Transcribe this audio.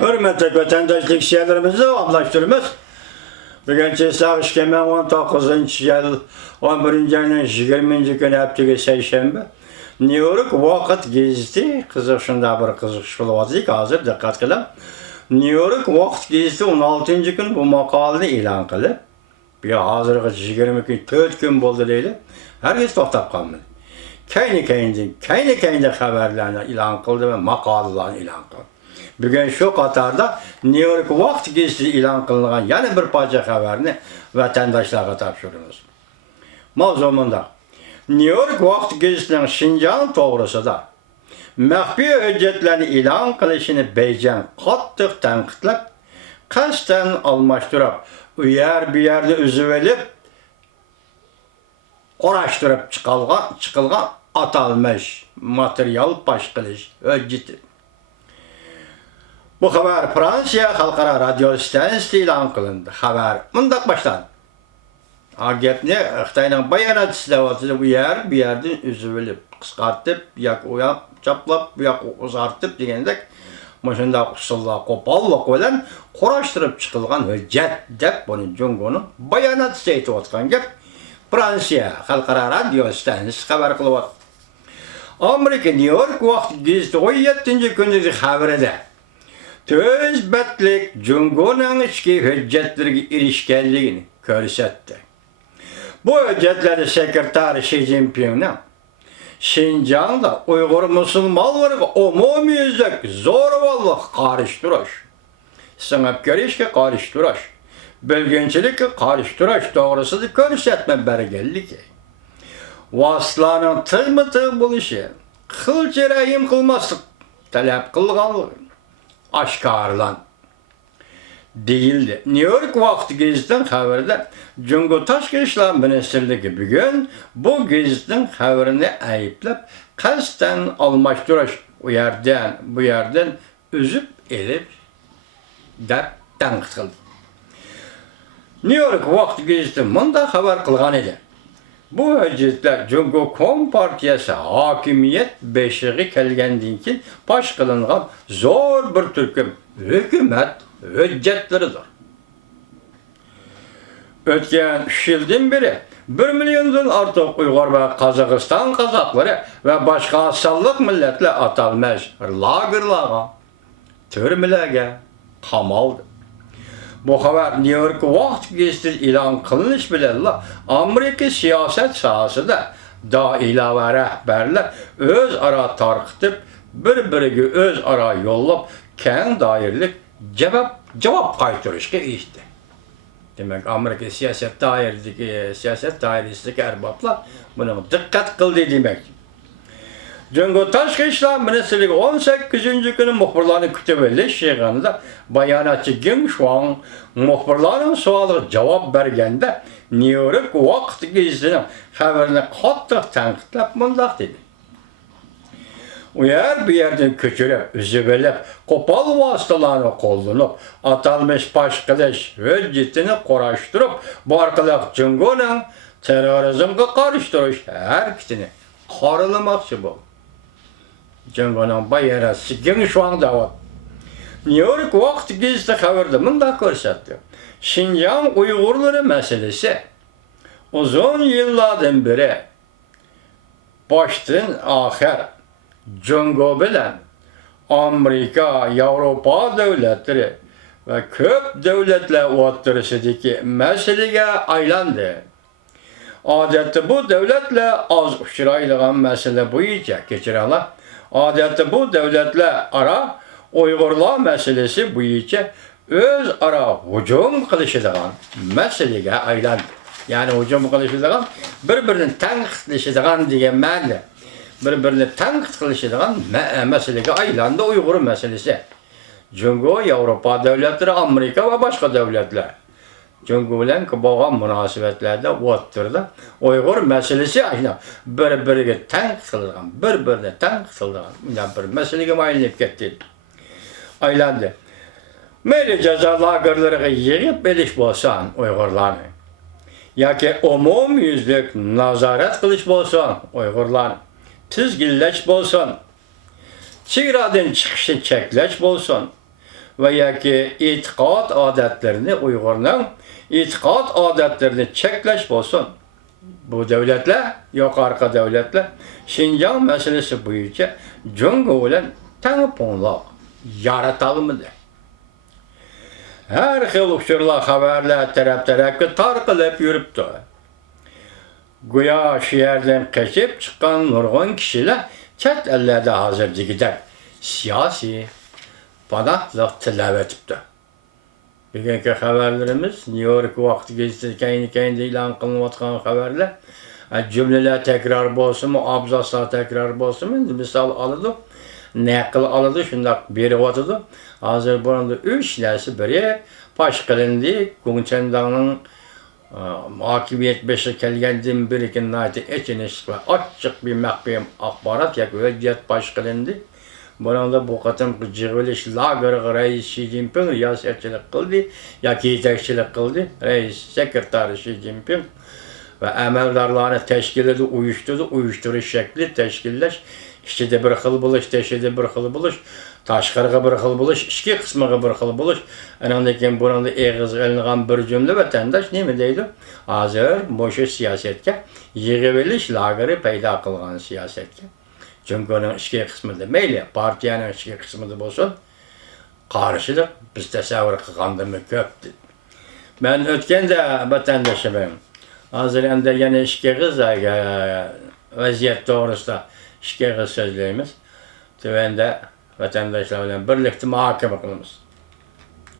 Hürmetli vatandaşlık şeylerimizi anlaştırmaz. Bugün sağış kemen 19. yıl 11. ayının 20. günü haftaga seyşembe. New York vaqt gezdi. Qiziq shunda bir qiziqish bo'lib hozir diqqat qiling. New York vaqt gezdi 16. kun bu maqolani e'lon qilib, bu hozirgi 20 kun 4 kun bo'ldi deydi. Herkes to'xtab qoldi. Kayni xabarlarni e'lon qildi va maqolalarni e'lon qildi. Bugün şu qatarda New York vaqt gezdi e'lon qilingan yana bir parça xabarni vatandaşlarga topshiramiz. Mavzu munda. New York vaqt gezitining Şinjan to'g'risida maxfiy hujjatlarni e'lon qilishini Beijing qattiq tanqidlab, qasddan almashtirib, u bu yerda uzib olib, qorashtirib chiqilgan atalmış material pash qilish hujjati. Bu xabar Fransiya xalqaro radio stansiyasida e'lon qilindi. Xabar mundaq boshlanadi. Agentni Xitoyning bayonotchisi bu yerdan uzib olib, qisqartib, yoki u yoq chaplab, bu yoq uzartib degandek, shunday usullar qo'pol bilan qorashtirib chiqilgan hujjat deb buni Jungoning bayonotchisi aytayotgan gap. Fransiya xalqaro radio stansiyasi xabar qilyapti. Amerika New York vaqt geziti 17 kundagi xabarida Tözbətlik Jungo'nun ichki hujjatlariga erishganligini ko'rsatdi. Bu hujjatlarni sekretar Xi Jinpingning Şinjan'da Uyg'ur musulmonlariga umumiyuzlik zo'ravonlik qarshi turish, singib kirishga qarshi turish, bilginchilikka qarshi turish to'g'risida ko'rsatma berganligi, vaslarning tig'ma-tig' bo'lishi, xilchi-rahim qilmaslik talab qilganligi aşkarlan değildi. New York vaqt gezitining xabarida Jungo Tashqi ishlar ministrligi bugun bu gezitining xabarini ayblab, qasddan almashtirish, bu yerdan uzib elib deb tanqid qildi. New York vaqt geziti munda xabar qilgan edi. Bu hujjatlar Jungo Kompartiyasi hokimiyat beshig'i kelgandan keyin pash qilingan zo'r bir turkum hukumat hujjatlaridir. O'tgan 3 yildan beri 1 milliondan ortiq Uyg'ur va Qozog'iston qozoqlari va boshqa asonliq millatlar atalmas lagerlarga, turmalarga qamaldi. Bu xabar New York vaqt geziti e'lon qilinish bilan Amerika siyosat sohasida doiralar rahbarlar o'zaro tarqitib, bir-biriga o'zaro yo'llab, keng doiralik javob qaytarishga erishdi. Demak, Amerika siyosat doirasidagi arboblar buni diqqat qildi demak. Jungo Tashqi ishlar ministrligi 18 kuni muxbirlarni kutib olish yig'inida bayonotchi Geng Shuang muxbirlarning savoliga javob berganda New York vaqt gezitining xabarini qattiq tanqidlab mundaq dedi. U bu yerdan ko'chirib, uzib olib, qo'pol vositalarni qo'llanib, atalmish pash qilish hujjatini qorashtirib, bu orqali Jungoning terrorizmga qarshi turish harakatini qoralamoqchi bo'ldi. Jungoning bayonotchisi Geng Shuang davlat. New York vaqt geziti xabarda mundaq ko'rsatdi. Şinjan Uyg'urlari masalasi uzun yillardan beri boshdan oxir Jungo bilan Amerika, Yevropa davlatlari va ko'p davlatlar o'rtasidagi masalaga aylandi. Odatda bu davlatlar oz uchraydigan masala bo'yicha kechiranglar. Odatda bu davlatlar ara Uyg'urlar masalasi bo'yicha o'zaro hujum qilishadigan masalaga aylandi. Ya'ni hujum qilishadigan, bir-birini tanqidlashadigan degan ma'noda. Bir-birini tanqid qilishadigan masalaga aylandi Uyg'ur masalasi. Jungo, Yevropa davlatlari, Amerika va boshqa davlatlar Jungo bilan bo'lgan munosabatlarda o'tirdi. Uyg'ur masalasi aynan bir-biriga tanqid qilgan, bir-birini tanqid qilgan bir masalaga aylanib ketdi. Aylandi. Mayli jazo lagerlariga yig'ib elish bo'lsin Uyg'urlarni, yoki umumyuzlik nazorat qilish bo'lsin Uyg'urlarni, tizginlash bo'lsin, chegaradan chiqishni cheklash bo'lsin, ve yaki itiqat adetlerini Uygur'un itiqat adetlerini çekleş olsun. Bu devletler, yukarı devletler Şinjan meselesi boyunca Cungo ile tanıponlar yaratalım de. Her xil uçurlar, haberler, taraftarı tarqılıb yürüptü. Güya şehirden kaçıp çıkan nurgun kişiler çet ellerde hazırdı gider. Siyasi panahlık tilave etipti. Bugünkü haberlerimiz New York vakti gezdi kendi ilan kılınıyatkan haberler. Cümleler tekrar bolsun mu, abzaslar tekrar bolsun mu? Misal alıdı, nakıl alıdı, şundak biri otudu. Hazır bunun da 3 nersi biri baş kılındı. Gümçendağ'ın hakimiyet beşi kelgendim bir iki naiti etiniş ve açık bir mehbim akbarat yak veciyet baş kılındı. Bunun da bu katım cıvılış lager reis Xi Jinping ya serçilik kıldı ya yetekçilik kıldı. Reis sekreteri Xi Jinping ve emeldarlarını teşkil edip uyuşturuş şekli teşkilleş. İşte bir xil buluş, teşkilde bir xil buluş, taşqarıga bir xil buluş, iki kısmıga bir xil buluş. Anandan keyin bunun da eğiz elingan bir cümle vatandaş nemi deydi? Hazır boşu siyasetke, yığıveliş lageri payda kılgan siyasetke. Çünkü onun iki kısmı da meyli, partiyanın iki kısmı da bolsun, karşılık biz tasavvur kılgandımı köptü. Ben ötken de vatandaşım. Hazır ende yine iki kız vaziyet doğrusunda iki kız sözlerimiz. Tüvende vatandaşlarla birlikte muhakeme kılımız.